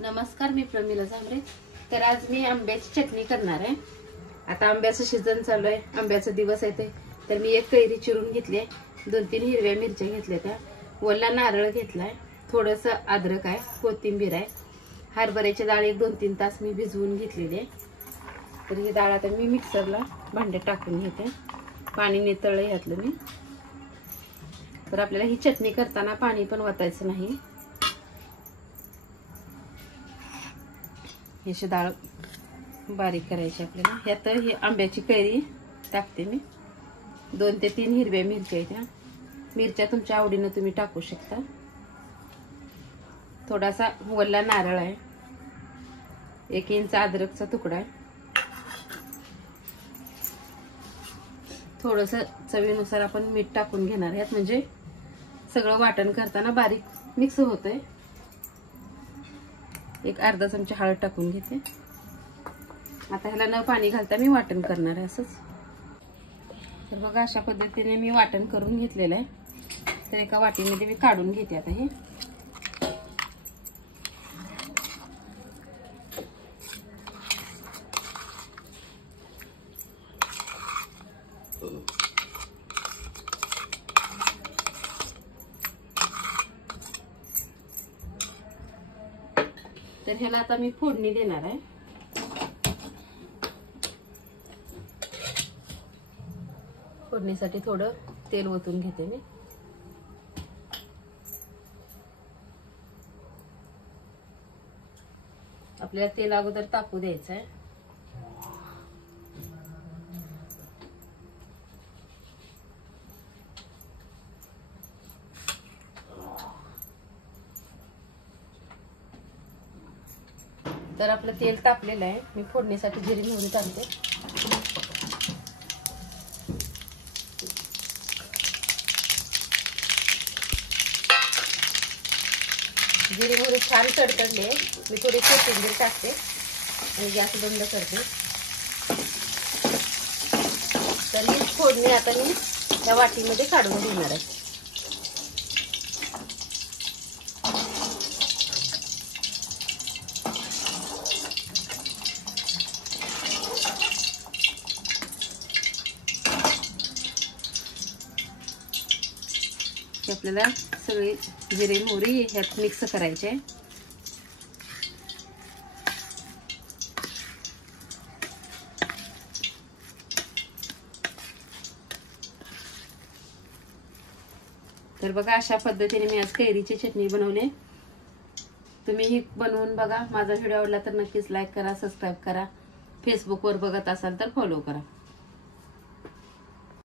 नमस्कार, मी प्रमिला झांबरे। तर आज मी आंब्याची चटणी करणार आहे। आता आंब्याचं सीजन चालू आहे, आंब्याचा दिवस आहे ते। तर मी एक कैरी चिरून घेतली आहे, 2-3 हिरव्या मिरच्या घेतल्या, त्या ओला नारळ घेतलाय, थोडंसं अद्रक आहे, कोथिंबीर आहे, हरभऱ्याची डाळ एक 2-3 तास मी भिजवून घेतलेली आहे। तर ही डाळ आता मी मिक्सरला भांड्यात टाकून घेते, पाणी नितळलं घातलं मी। तर आपल्याला ही चटणी करताना पाणी पण वतायचं नाही। याची डाळ बारीक करायची आपल्याला। यात ही आंब्याची कैरी टाकते मी, 2 ते 3 हिरव्या मिरच्या आहेत, मिरच्या तुमच्या आवडीने तुम्ही टाकू शकता। थोडासा ओला नारळ आहे, 1 इंच अद्रकचा तुकडा आहे, थोडंसं चवीनुसार आपण मीठ टाकून घेणार यात, म्हणजे सगळं वाटण करताना बारीक मिक्स होतंय। एक अर्धा चमचा हळद टाकून घेते। आता ह्याला न पाणी घालता मी वाटण करणार आहे असंच। तर बघा, अशा पद्धतीने मी वाटण करून घेतलेलं आहे। तर एका वाटीमध्ये मी काढून घेते आता हे। तर ह्याला आता मी फोडणी देणार आहे। फोडणीसाठी थोडं तेल ओतून घेते मी। आपल्याला तेल अगोदर तापू द्यायचं आहे। तर आपलं तेल तापलेलं आहे, मी फोडणीसाठी जिरी मोहरी टाकते। जिरी मोहरी छान तडतडले, मी थोडी कोथिंबीर टाकते आणि गॅस बंद करते। तर ही फोडणी आता मी त्या वाटीमध्ये काढून घेणार आहे। आपल्याला सगळी जिरे मोहरी ह्यात मिक्स करायचे। तर बघा, अशा पद्धतीने मी आज कैरीची चटणी बनवली। तुम्ही ही बनवून बघा। माझा व्हिडिओ आवडला तर नक्कीच लाईक करा, सबस्क्राईब करा। फेसबुकवर बघत असाल तर फॉलो करा।